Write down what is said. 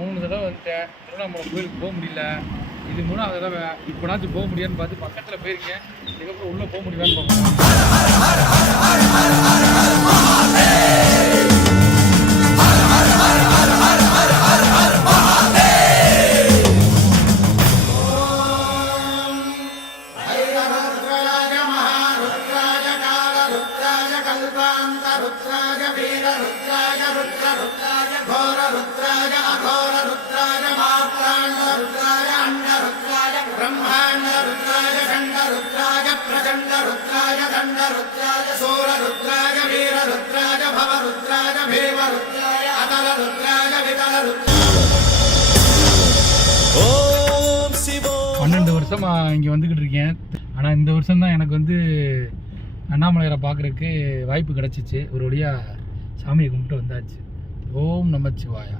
3 தடவை வந்துட்டேன். திருவண்ணாமலை கோயிலுக்கு போக முடியல. இது 3ஆவது தடவை. இப்போனாச்சும் போக முடியான்னு பார்த்து பக்கத்தில் போயிருக்கேன். இதுக்கப்புறம் உள்ளே போக முடியுமான்னு பார்ப்போம். रुद्राय वीर रुद्राय रुद्र रुद्राय घोर रुद्राय अघोर रुद्राय मात्राण्ड रुद्राय अण्ड रुद्राय ब्रह्माण्ड रुद्राय खण्ड रुद्राय प्रचण्ड रुद्राय दण्ड रुद्राय सूर रुद्राय वीर रुद्राय भव रुद्राय भीम रुद्राय अतल रुद्राय वितल रुद्राय. ஓம் சிவோ. 12 வருஷமா இங்கே வந்துக்கிட்டு இருக்கேன். ஆனால் இந்த வருஷம் தான் எனக்கு வந்து அண்ணாமலையாரை பார்க்குறதுக்கு வாய்ப்பு கிடச்சிச்சு. ஒரு வழியாக சாமியை கும்பிட்டு வந்தாச்சு. ஓம் நமச்சிவாயா.